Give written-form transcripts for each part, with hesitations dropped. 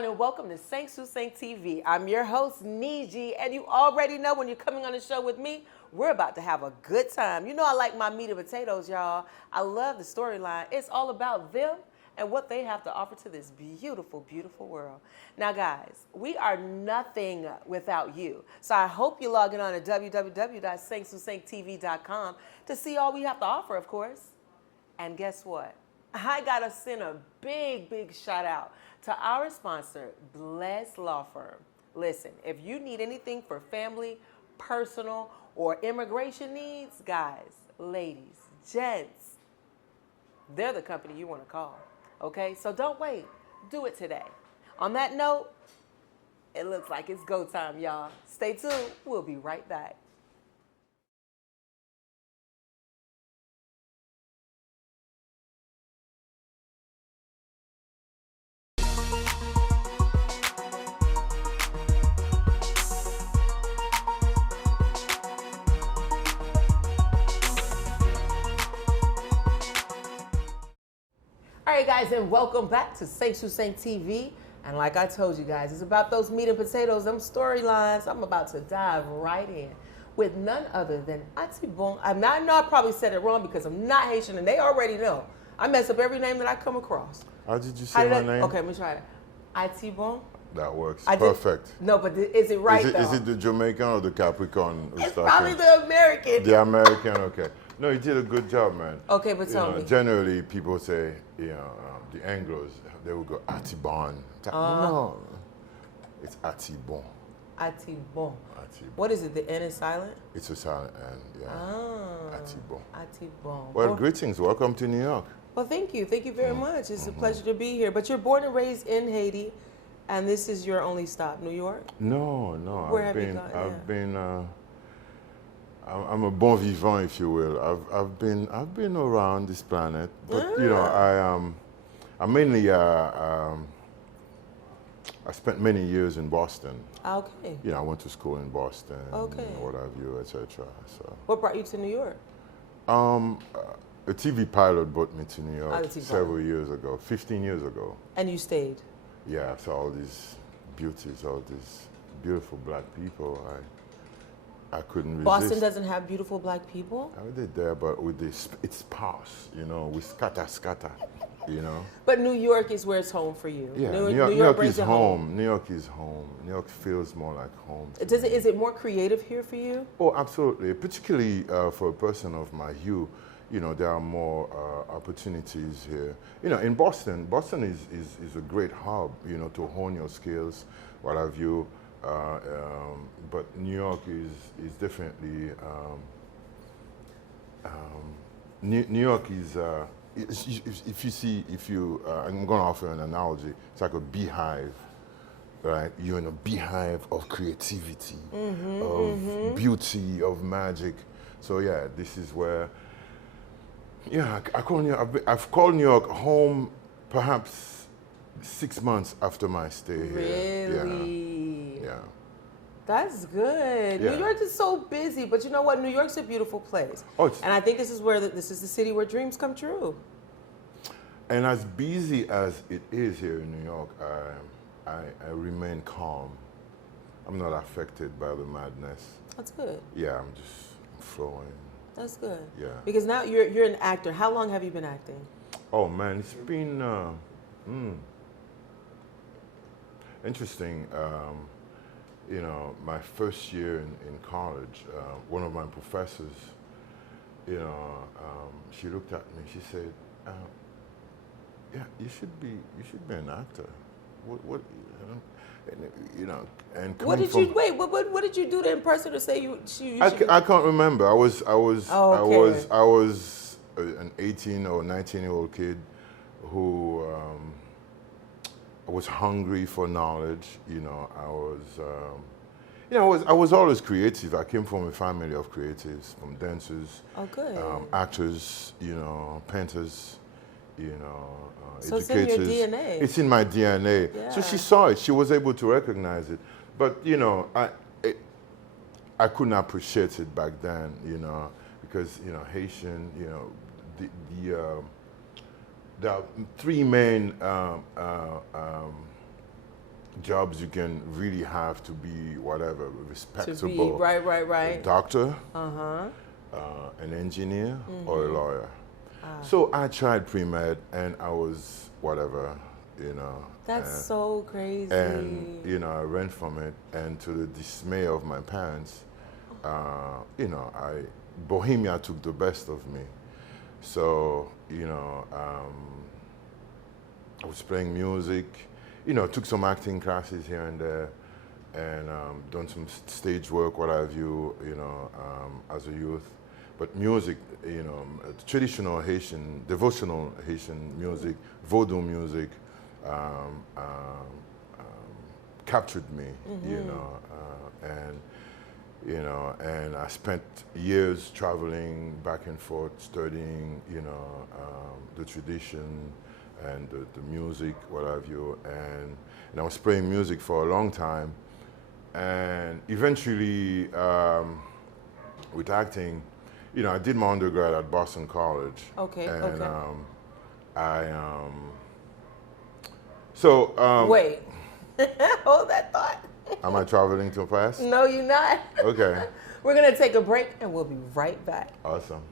everyone, and welcome to 5 TV. I'm your host, NJIE, and you already know when you're coming on the show with me, we're about to have a good time. You know I like my meat and potatoes, y'all. I love the storyline. It's all about them and what they have to offer to this beautiful, beautiful world. Now, guys, we are nothing without you. So I hope you're logging on to www.5TV.com to see all we have to offer, of course. And guess what? I got to send a big, big shout out to our sponsor, Bless Law Firm. Listen, if you need anything for family, personal, or immigration needs, guys, ladies, gents, they're the company you want to call. Okay? So don't wait. Do it today. On that note, it looks like it's go time, y'all. Stay tuned. We'll be right back. All right, guys, and welcome back to 5 TV. And like I told you guys, it's about those meat and potatoes, them storylines. I'm about to dive right in with none other than Atibon. I know I probably said it wrong because I'm not Haitian, and they already know. I mess up every name that I come across. How did you say my name? Okay, let me try it. Atibon. That works. Perfect. No, but is it right, though? Is it the Jamaican or the Capricorn? It's probably the American. The American, okay. No, you did a good job, man. Okay, but tell me. Generally, people say, the Anglos, they will go Atibon. No, it's Atibon. Atibon. What is it? The N is silent? It's a silent N, yeah. Atibon. Atibon. Well, greetings. Welcome to New York. Well, thank you. Thank you very much. It's a pleasure to be here. But you're born and raised in Haiti, and this is your only stop, New York? No. Where have you gone? I've been. I'm a bon vivant, if you will. I've been around this planet, but I mainly I spent many years in Boston. Okay. I went to school in Boston. Okay. What have you, etc. So. What brought you to New York? A TV pilot brought me to New York several years ago, 15 years ago. And you stayed? Yeah, I saw all these beauties, all these beautiful black people. I couldn't resist. Boston doesn't have beautiful black people? I did there, but with this, it's sparse, we scatter, But New York is where it's home for you. Yeah, New York is home. New York is home. New York feels more like home. Is it more creative here for you? Oh, absolutely. Particularly for a person of my hue, there are more opportunities here. In Boston is a great hub, to hone your skills, what have you. But New York is definitely New York is I'm going to offer an analogy. It's like a beehive, right? You're in a beehive of creativity, of beauty, of magic. So yeah, this is where. Yeah, I've called New York home, perhaps 6 months after my stay here. Really? Yeah. That's good. Yeah. New York is so busy, but you know what? New York's a beautiful place. And I think this is the city where dreams come true. And as busy as it is here in New York, I remain calm. I'm not affected by the madness. That's good. Yeah, I'm just flowing. That's good. Yeah. Because now you're an actor. How long have you been acting? Oh man, it's been interesting. My first year in college, one of my professors, she looked at me. She said, "Yeah, you should be an actor. What and what did you wait? What did you do to impress her to say you? I can't remember. I was an 18 or 19-year-old kid who was hungry for knowledge. I was always creative. I came from a family of creatives, from dancers, actors, painters, so educators. It's in your DNA. It's in my DNA. Yeah. So she saw it. She was able to recognize it. But I couldn't appreciate it back then. Because Haitian. There are three main jobs you can really have to be whatever, To respectable. be, right. A doctor, Uh-huh. an engineer, or a lawyer. So I tried pre-med and I was whatever, you know. That's so crazy. And, you know, I ran from it, and to the dismay of my parents, you know, Bohemia took the best of me. So, you know, I was playing music, you know, took some acting classes here and there, and done some stage work, what have you, you know, as a youth. But music, you know, traditional Haitian, devotional Haitian music, Vodou music, captured me, you know, and I spent years traveling back and forth, studying, you know, the tradition and the music, what have you, and I was playing music for a long time, and eventually, with acting, you know, I did my undergrad at Boston College. Okay, and, okay. Wait. Hold that thought. Am I traveling too fast? No, you're not. Okay. We're going to take a break and we'll be right back. Awesome.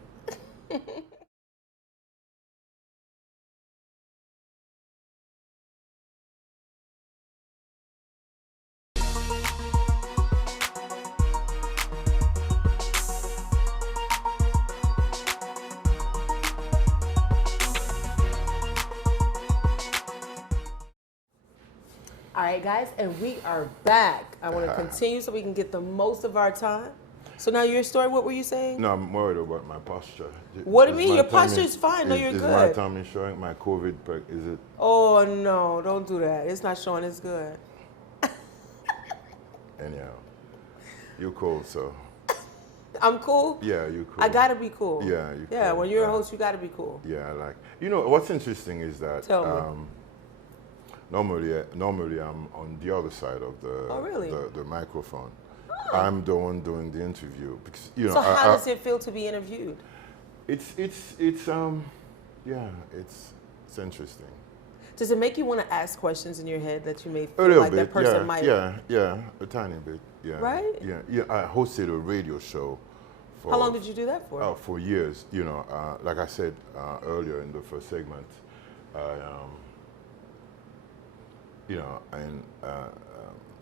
All right, guys, and we are back. I want to continue so we can get the most of our time. So now your story, what were you saying? No, I'm worried about my posture. What do you Is mean? my Your tummy- posture is fine. No, you're is good. my tummy showing my COVID? Is it? Oh, no, don't do that. It's not showing it's good. Anyhow, you cool, so. I'm cool? Yeah, you cool. I got to be cool. Yeah, you Yeah, cool. when you're a host, you got to be cool. Yeah, like, you know, what's interesting is that Tell me. normally I'm on the other side of Oh, really? the microphone. I'm the one doing the interview because, you know. So how does it feel to be interviewed? It's interesting. Does it make you want to ask questions in your head that you may A feel little like bit, that person might? yeah, a tiny bit, yeah. Right? Yeah. I hosted a radio show. For, How long did you do that for? For years, you know. Like I said earlier in the first segment, you know, and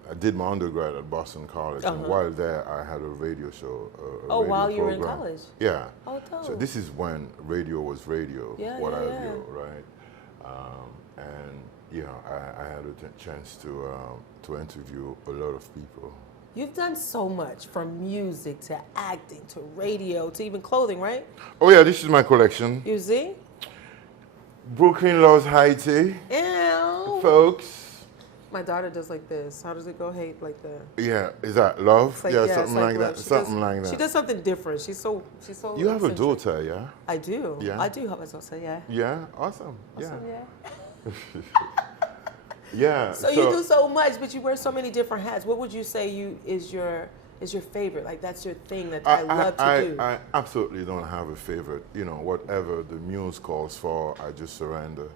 I did my undergrad at Boston College, and while there, I had a radio show. Oh, radio while you were in program. college? Yeah. Oh, dope. So this is when radio was radio, Yeah, what yeah, have yeah. you, right? And you know, I had a chance to interview a lot of people. You've done so much, from music to acting to radio to even clothing, right? Oh yeah, this is my collection. You see? Brooklyn loves Haiti, Ew. folks. My daughter does like this. How does it go? Hey, like the. Yeah, is that love? It's like, yeah, it's something like like love. that. She Something does, like that. She does something different. She's so. You have a eccentric. daughter, yeah? I do. Yeah. I do have a daughter. Yeah. Yeah, awesome. Awesome, Yeah. yeah. Yeah. So you do so much, but you wear so many different hats. What would you say is your favorite? Like that's your thing that I love to do. I absolutely don't have a favorite. You know, whatever the muse calls for, I just surrender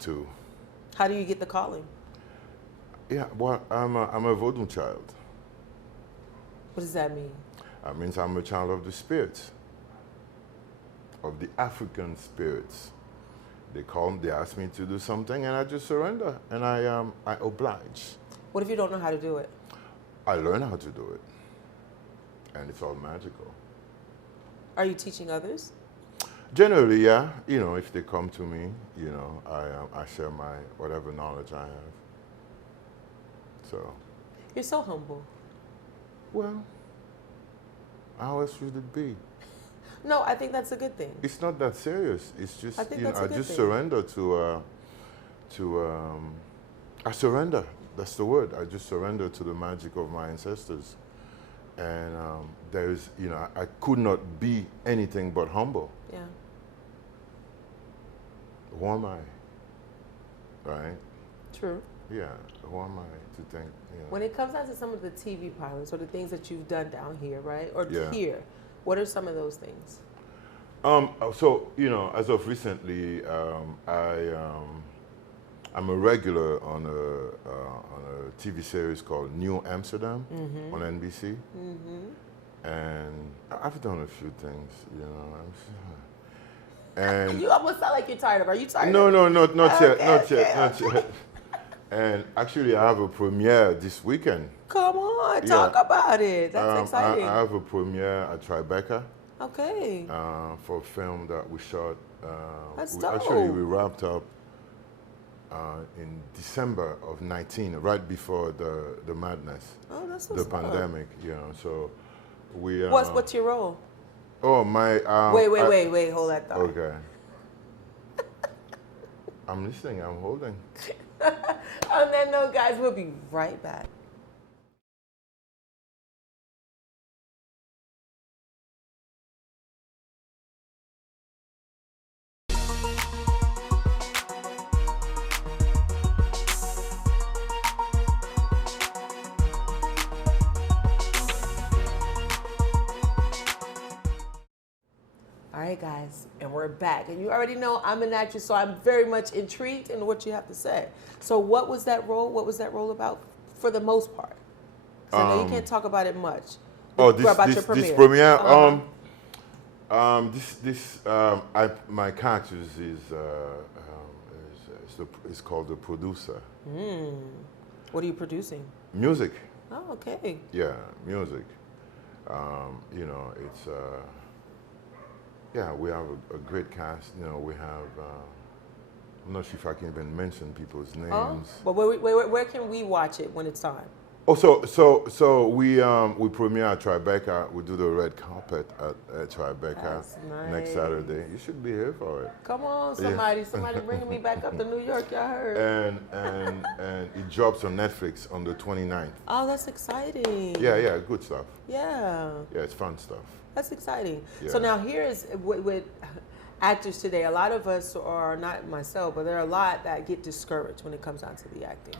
to. How do you get the calling? Yeah, well, I'm a Vodou child. What does that mean? That means I'm a child of the spirits, of the African spirits. They ask me to do something, and I just surrender, and I oblige. What if you don't know how to do it? I learn how to do it, and it's all magical. Are you teaching others? Generally, yeah. You know, if they come to me, you know, I share my whatever knowledge I have. So. You're so humble. Well, how else should it be? No, I think that's a good thing. It's not that serious. It's just, I think you know, that's a I good just thing. surrender I surrender. That's the word. I just surrender to the magic of my ancestors. And there's, you know, I could not be anything but humble. Yeah. Who am I? Right? True. Yeah. Who am I to think, you know? When it comes down to some of the TV pilots or the things that you've done down here, right? Or Yeah. here, what are some of those things? So, you know, as of recently, I'm a regular on a TV series called New Amsterdam on NBC. And I've done a few things, you know. And You almost sound like you're tired of. Are you tired? no, of no, not yet, Okay, not okay, yet, not yet. And actually, I have a premiere this weekend. Come on, Yeah. talk about it. That's exciting. I have a premiere at Tribeca Okay. for a film that we shot. That's Actually, dope. we wrapped up in December of 19, right before the madness, Oh, that's the what's up. pandemic. You know, so we. What's your role? Oh my. Wait. Hold that thought. Okay. I'm listening. I'm holding. On that note, guys, we'll be right back. All right, guys, and we're back. And you already know I'm an actress, so I'm very much intrigued in what you have to say. So what was that role? What was that role about for the most part? 'Cause I know you can't talk about it much. Oh, About your this premiere. premiere. Uh-huh. My character is called the producer. What are you producing? Music. Oh, okay. Yeah, music. You know, it's yeah, we have a great cast. You know, we have. I'm not sure if I can even mention people's names. Oh, but where can we watch it when it's time? Oh, so we premiere at Tribeca. We do the red carpet at Tribeca That's next nice. Saturday. You should be here for it. Come on, somebody bringing me back up to New York. Y'all heard? And it drops on Netflix on the 29th. Oh, that's exciting. Yeah, good stuff. Yeah, Yeah, it's fun stuff. that's exciting. Yeah. So now here is with actors today. A lot of us, or not myself, but there are a lot that get discouraged when it comes down to the acting.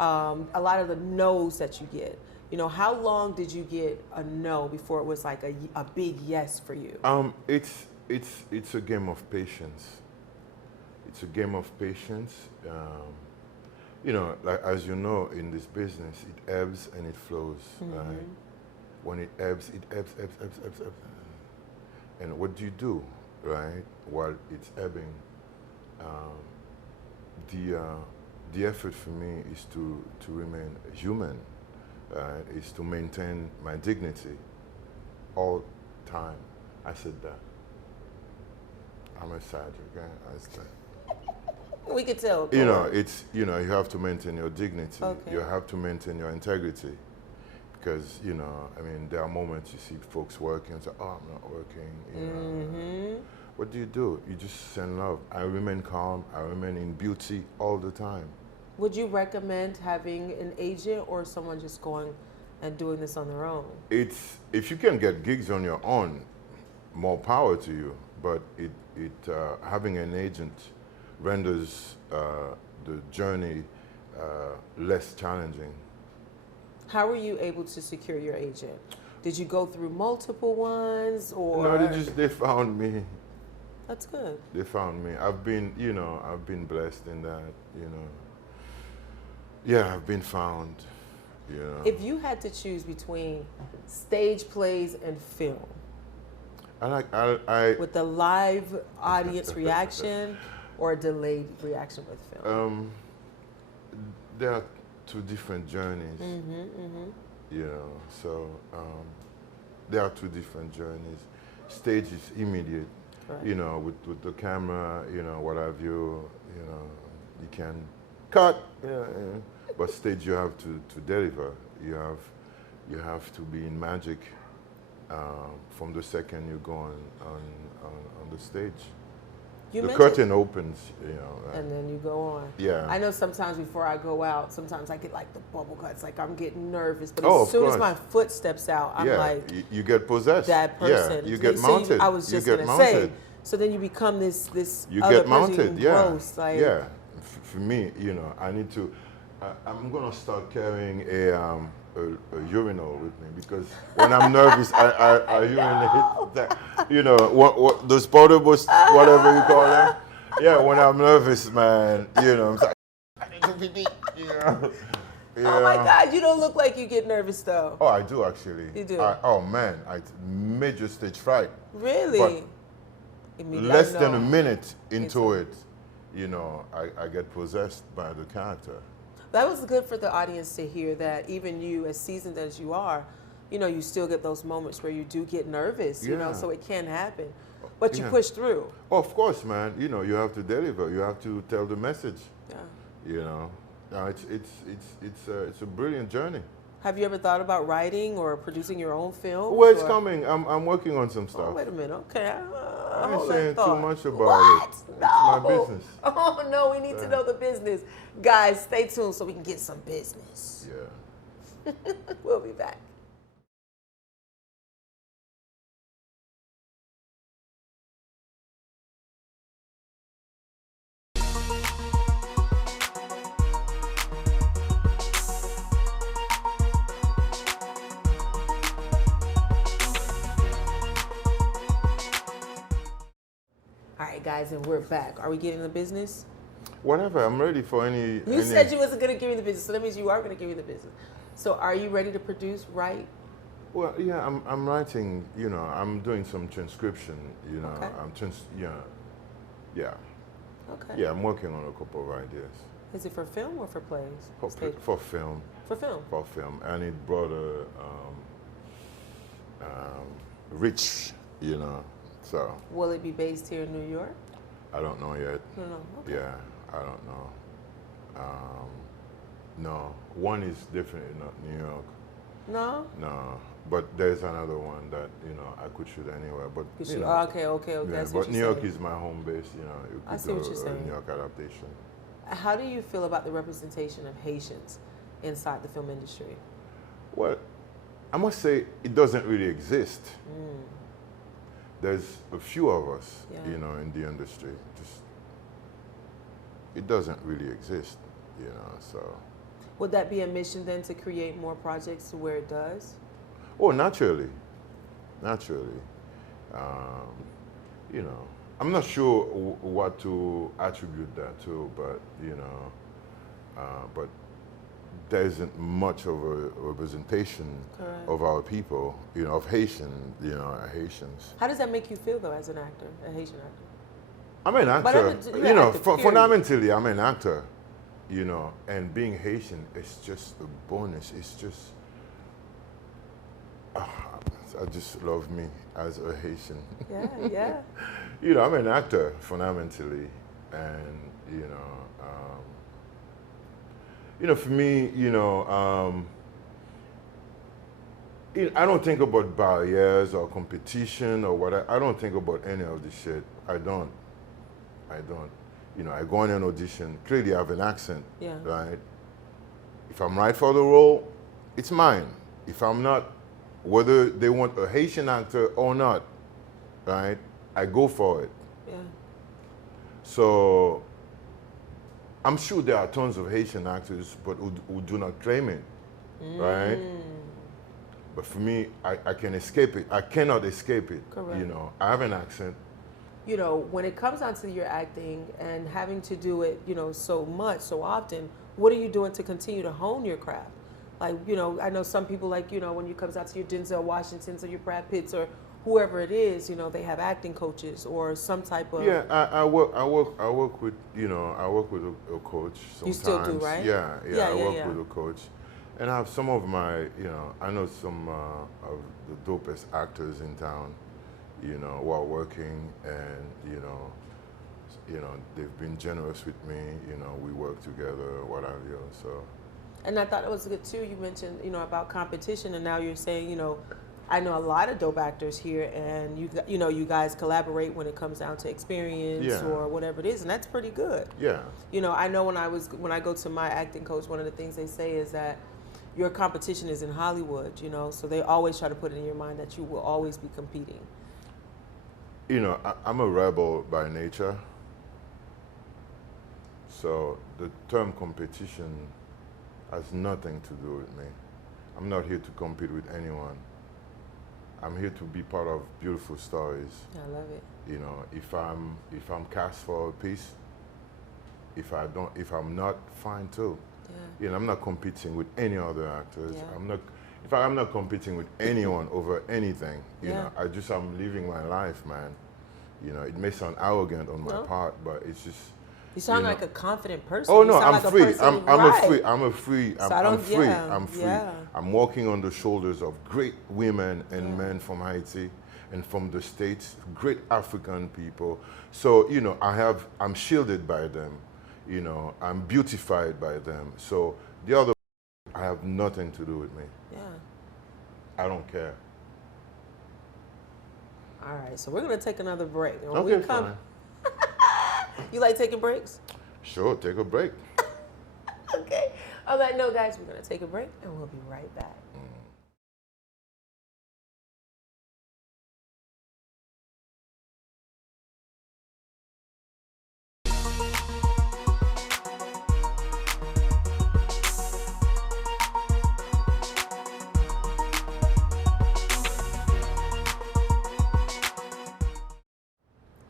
A lot of the no's that you get. You know, how long did you get a no before it was like a big yes for you? It's a game of patience. It's a game of patience. You know, like as you know, in this business, it ebbs and it flows. Right? When it ebbs, it ebbs. And what do you do, right? While it's ebbing, the effort for me is to remain human, is to maintain my dignity all time. I said that. I'm a Sag, okay? I said. We could tell. You know, it's, you know, you have to maintain your dignity. Okay. You have to maintain your integrity. Because, you know, I mean, there are moments you see folks working and say, oh, I'm not working. You know. What do? You just send love. I remain calm. I remain in beauty all the time. Would you recommend having an agent or someone just going and doing this on their own? If you can get gigs on your own, more power to you. But having an agent renders the journey less challenging. How were you able to secure your agent? Did you go through multiple ones, or? No, they found me. That's good. They found me. I've been blessed in that, you know. Yeah, I've been found, you know. If you had to choose between stage plays and film, with the live audience reaction or a delayed reaction with film? There are two different journeys, you know. So there are two different journeys. Stage is immediate. Right. You know, with the camera, you know, what have you, you know, you can cut, yeah. But stage you have to deliver. You have to be in magic from the second you go on the stage. The curtain opens, you know. And then you go on. Yeah. I know sometimes before I go out, sometimes I get like the bubble guts, like I'm getting nervous. But as soon as my foot steps out, I'm like, you get possessed. That person. Yeah, you get mounted. I was just going to say. So then you become this you other get mounted, person yeah. gross, like, yeah. For me, you know, I need to. I'm gonna start carrying a urinal with me because when I'm nervous, I urinate. That, you know, what those portables, whatever you call them. Yeah, when I'm nervous, man, you know, I'm like, Yeah. Oh my God, you don't look like you get nervous though. Oh, I do actually. You do? Oh man, I major stage fright. Really? Less than a minute into it, I get possessed by the character. That was good for the audience to hear that even you, as seasoned as you are, you still get those moments where you do get nervous, so it can happen. But you push through. Oh, of course, man. You have to deliver. You have to tell the message. Yeah. It's a brilliant journey. Have you ever thought about writing or producing your own film? Well, it's coming. I'm working on some stuff. Oh, wait a minute. Okay. I ain't saying too much about what? it. No. It's my business. Oh, no. We need to know the business. Guys, stay tuned so we can get some business. Yeah. We'll be back. All right, guys, and we're back. Are we getting the business? Whatever. I'm ready for any. You said you wasn't going to give me the business, so that means you are going to give me the business. So are you ready to produce, write? Well, yeah, I'm writing. I'm doing some transcription. Okay. Yeah. Okay. Yeah, I'm working on a couple of ideas. Is it for film or for plays? For film. For film. For film, and it brought a rich, So. Will it be based here in New York? I don't know yet. No. Okay. Yeah, I don't know. No, one is definitely not New York. No? No, but there's another one that I could shoot anywhere. But Okay. Yeah, That's but what New you're York saying. is my home base. You I could see what do you're a saying. New York adaptation. How do you feel about the representation of Haitians inside the film industry? Well, I must say it doesn't really exist. There's a few of us, in the industry. It doesn't really exist, so. Would that be a mission then to create more projects to where it does? Oh, naturally. I'm not sure what to attribute that to, but, but there isn't much of a representation of our people, of Haitians. How does that make you feel, though, as an actor, a Haitian actor? I'm an actor. Actor, fundamentally, I'm an actor, and being Haitian is just a bonus. It's just, I just love me as a Haitian. Yeah. I'm an actor fundamentally, and for me, I don't think about barriers or competition or what. I don't think about any of this shit. I don't. I go on an audition. Clearly, I have an accent, right? If I'm right for the role, it's mine. If I'm not, whether they want a Haitian actor or not, right? I go for it. Yeah. So I'm sure there are tons of Haitian actors, but who do not claim it, right? But for me, I can escape it. I cannot escape it. Correct. I have an accent. When it comes down to your acting and having to do it, so much, so often, what are you doing to continue to hone your craft? Like, I know some people like, when it comes out to your Denzel Washingtons or your Brad Pitts or whoever it is, they have acting coaches or some type of. Yeah, I work with, I work with a coach sometimes. You still do, right? Yeah, I work with a coach. And I have some of my, I know some of the dopest actors in town, who are working, and, they've been generous with me, we work together, what have you, so. And I thought it was good too, you mentioned, about competition, and now you're saying, I know a lot of dope actors here, and you guys collaborate when it comes down to experience or whatever it is, and that's pretty good. Yeah. I know when I go to my acting coach, one of the things they say is that your competition is in Hollywood, so they always try to put it in your mind that you will always be competing. I'm a rebel by nature, so the term competition has nothing to do with me. I'm not here to compete with anyone. I'm here to be part of beautiful stories. I love it. If I'm cast for a piece, if I'm not, fine too. Yeah. You know, I'm not competing with any other actors. Yeah. I'm not competing with anyone over anything. You Yeah. know, I'm living my life, man. You know, it may sound arrogant on my No. part, but it's just. You sound know. like a confident person. Oh You no, sound I'm like free. A person, I'm right. a free. I'm a free. So I I'm don't- free. yeah, I'm free. yeah. I'm walking on the shoulders of great women and Yeah. men from Haiti and from the States, great African people. So, you know, I'm shielded by them. You know, I'm beautified by them. So the other, I have nothing to do with me. Yeah. I don't care. All right, so we're gonna take another break. And when Okay, we come, fine. you like taking breaks? Sure, take a break. Okay. On that note, guys, we're gonna take a break and we'll be right back.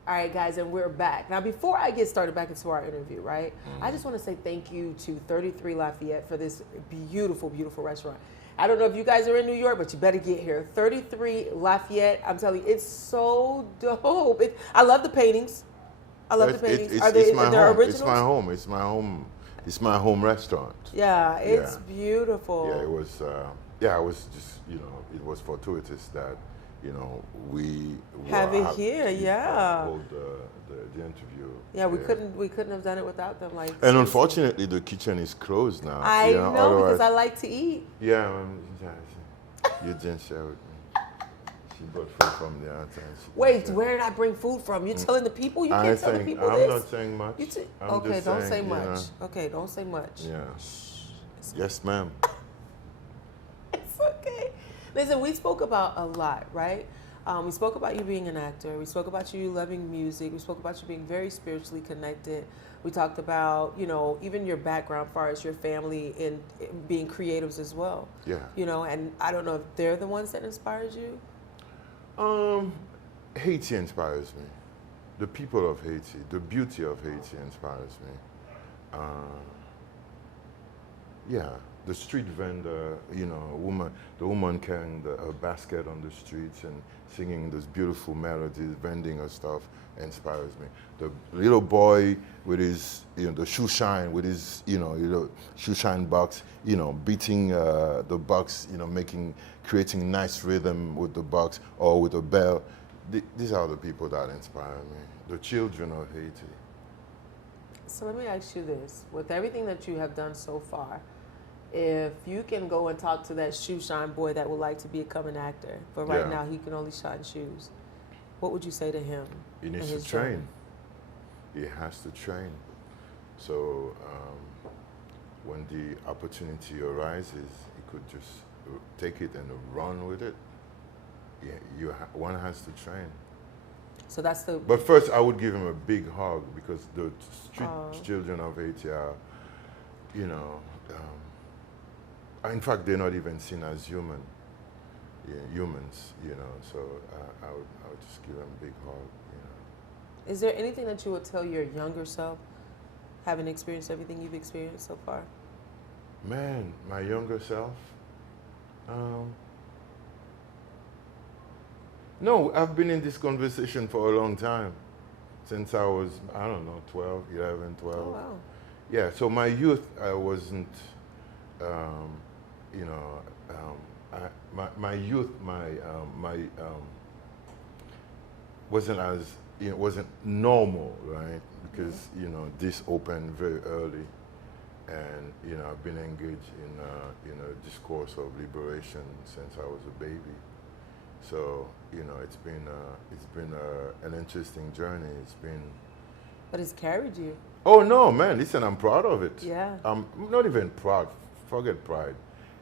All right, guys, and we're back. Now, before I get started back into our interview, right, I just want to say thank you to 33 Lafayette for this beautiful, beautiful restaurant. I don't know if you guys are in New York, but you better get here. 33 Lafayette, I'm telling you, it's so dope. I love the paintings. I love the paintings. Are they originals? It's my home. It's my home. It's my home restaurant. Yeah, it's Yeah. beautiful. Yeah, it was. I was just, you know, it was fortuitous that, you know, we Have it here, yeah. Hold the interview. Yeah, we couldn't have done it without them. Like, And seriously. unfortunately, the kitchen is closed now. I you know otherwise- because I like to eat. Yeah, you didn't share with me. She brought food from the outside. Wait, where did I bring food from? You telling the people? You can't tell the people I'm this. not saying much. I'm Okay, just don't say saying, you much. know, Okay, don't say much. Yeah. Yes, ma'am. It's okay. Listen, we spoke about a lot, right? We spoke about you being an actor. We spoke about you loving music. We spoke about you being very spiritually connected. We talked about, you know, even your background as far as your family in being creatives as well. Yeah. You know, and I don't know if they're the ones that inspired you. Haiti inspires me. The people of Haiti, the beauty of Haiti inspires me. Yeah, the street vendor, you know, the woman carrying her basket on the streets and singing those beautiful melodies, vending her stuff, inspires me. The little boy with his, you know, the shoe shine with his, you know, shoe shine box, you know, beating the box, you know, creating nice rhythm with the box or with a bell. These are the people that inspire me. The children of Haiti. So let me ask you this. With everything that you have done so far, if you can go and talk to that shoe shine boy that would like to become an actor, but right Yeah. now he can only shine shoes, what would you say to him? He needs in to his train. journey? He has to train. So when the opportunity arises, he could just take it and run with it. Yeah, one has to train. So that's the. But first, I would give him a big hug because the street children of Haiti are, you know, in fact, they're not even seen as human. Yeah, humans, you know. So I would just give him a big hug, you know. Is there anything that you would tell your younger self, having experienced everything you've experienced so far? Man, my younger self. No, I've been in this conversation for a long time. Since I was, I don't know, 12, 11, 12. Oh, wow. Yeah, so my youth, I wasn't, you know, my youth, wasn't as, you know, wasn't normal, right? Because, you know, this opened very early. And, you know, I've been engaged in, you know, discourse of liberation since I was a baby. So, you know, it's been an interesting journey. It's been. But it's carried you. Oh no, man! Listen, I'm proud of it. Yeah. I'm not even proud. Forget pride.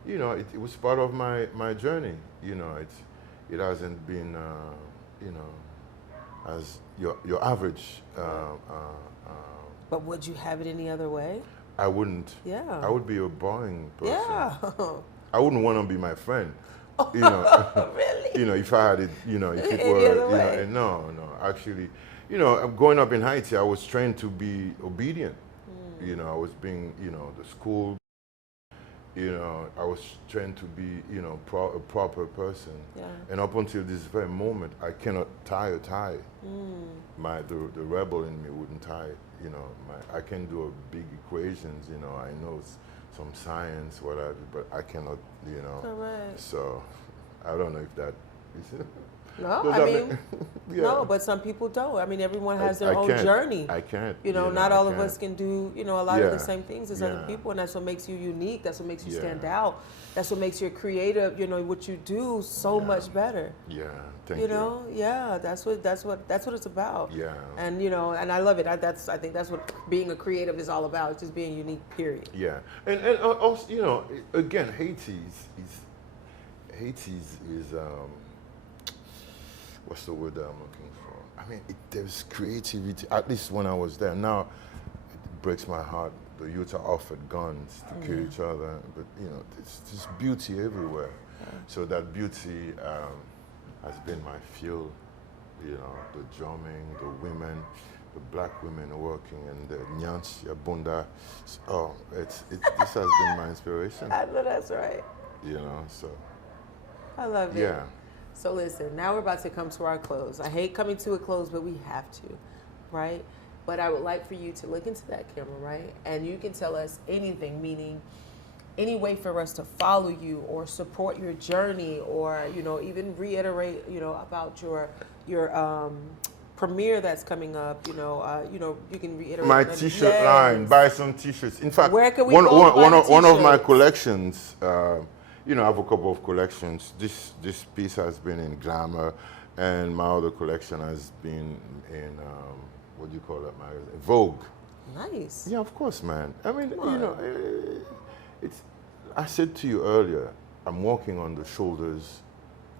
You know, it was part of my journey. You know, it hasn't been, you know, as your average. But would you have it any other way? I wouldn't. Yeah. I would be a boring person. Yeah. I wouldn't want to be my friend. You know, Really? you know, if I had it, you know, if it Any were, other you way? know, no, actually, you know, growing up in Haiti, I was trained to be obedient. You know, I was being, you know, the school. You know, I was trying to be, you know, a proper person. Yeah. And up until this very moment, I cannot tie a tie. The rebel in me wouldn't tie it. You know, I can do big equations. You know, I know some science, whatever, but I cannot. You know. Correct. So, I don't know if that is. No, I mean, yeah. no, but some people don't. I mean, everyone has their own journey. I can't. You know, not all of us can do, you know, a lot of the same things as other Yeah. people, and that's what makes you unique. That's what makes you Yeah. stand out. That's what makes your creative, you know, what you do so much better. Yeah, thank You know, yeah, that's what it's about. Yeah. And you know, and I love it. I think that's what being a creative is all about. It's just being unique. Period. Yeah, and also, you know, again, Haiti is what's the word that I'm looking for? I mean, there's creativity. At least when I was there. Now, it breaks my heart. The youth are offered guns to kill each other, but you know, there's beauty everywhere. So that beauty has been my fuel. You know, the drumming, the women, the black women working, and the nyansi, bunda. Oh, this has been my inspiration. I know that's right. You know, so. I love it. Yeah. So listen, now we're about to come to our close. I hate coming to a close, but we have to, right? But I would like for you to look into that camera, right? And you can tell us anything, meaning any way for us to follow you or support your journey, or, you know, even reiterate, you know, about your premiere that's coming up. You know, you can reiterate My T-shirt line. Buy some T-shirts. In fact, where can we one of my t-shirts? collections. You know, I have a couple of collections. This piece has been in Glamour, and my other collection has been in what do you call that magazine? Vogue. Nice. Yeah, of course, man. I mean, you know, it's. I said to you earlier, I'm walking on the shoulders.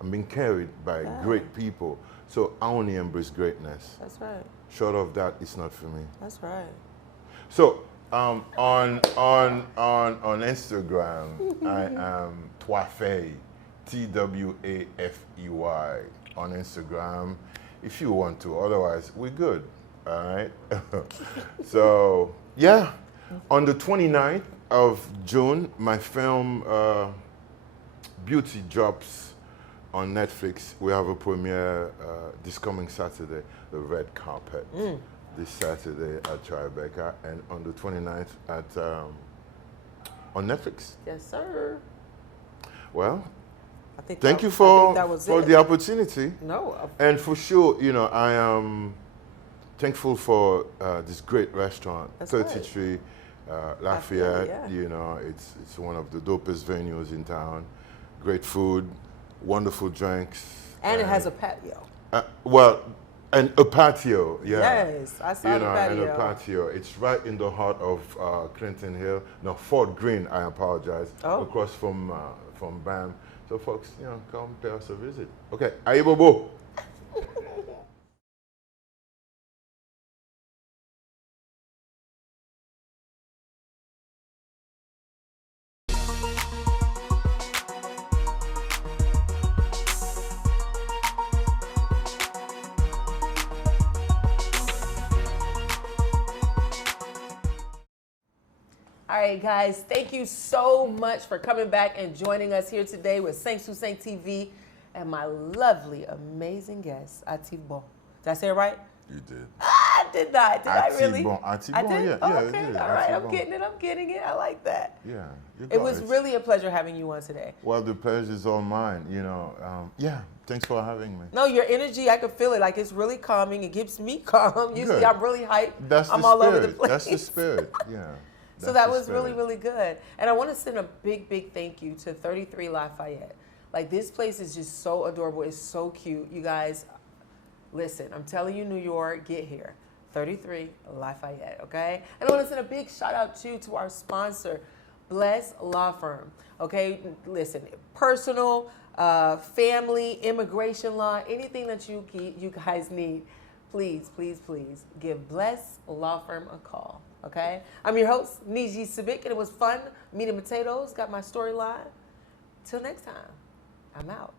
I'm being carried by great people. So I only embrace greatness. That's right. Short of that, it's not for me. That's right. So on Instagram, I am Twafey, Twafey on Instagram. If you want to, otherwise we're good. All right. So yeah, on the 29th of June, my film Beauty drops on Netflix. We have a premiere this coming Saturday, the red carpet. This Saturday at Tribeca, and on the 29th at on Netflix. Yes, sir. Well, I think thank you I for think that was it. the opportunity. No. And for sure, you know, I am thankful for this great restaurant, That's 33 Lafayette. yeah. You know, it's one of the dopest venues in town. Great food, wonderful drinks, And it has a patio. Well, and a patio, yeah. Yes, I saw the patio. And a patio. It's right in the heart of Clinton Hill. No, Fort Greene, I apologize. Oh. Across from BAM. So folks, you know, come pay us a visit. Okay, Aibobo. All right, guys, thank you so much for coming back and joining us here today with Saint Susain TV and my lovely, amazing guest, Atibon. Did I say it right? You did. I did not. Did I really? Atibon, I did? yeah, Oh, yeah, okay. you did. All right, I'm Atibon. getting it. I like that. Yeah, you It got was really a pleasure having you on today. Well, the pleasure is all mine. You know, yeah. Thanks for having me. No, your energy, I can feel it. Like, it's really calming. It keeps me calm. Usually, Good. I'm really hyped. That's I'm the all spirit. over the place. That's the spirit. Yeah. So that was really, really good. And I want to send a big, big thank you to 33 Lafayette. Like, this place is just so adorable. It's so cute. You guys, listen, I'm telling you, New York, get here. 33 Lafayette, okay? And I want to send a big shout out too to our sponsor, Bless Law Firm, okay? Listen, personal, family, immigration law, anything that you guys need, please, please, please give Bless Law Firm a call, okay? I'm your host, NJIE SABIK, and it was fun. Meat and potatoes, got my storyline. Till next time, I'm out.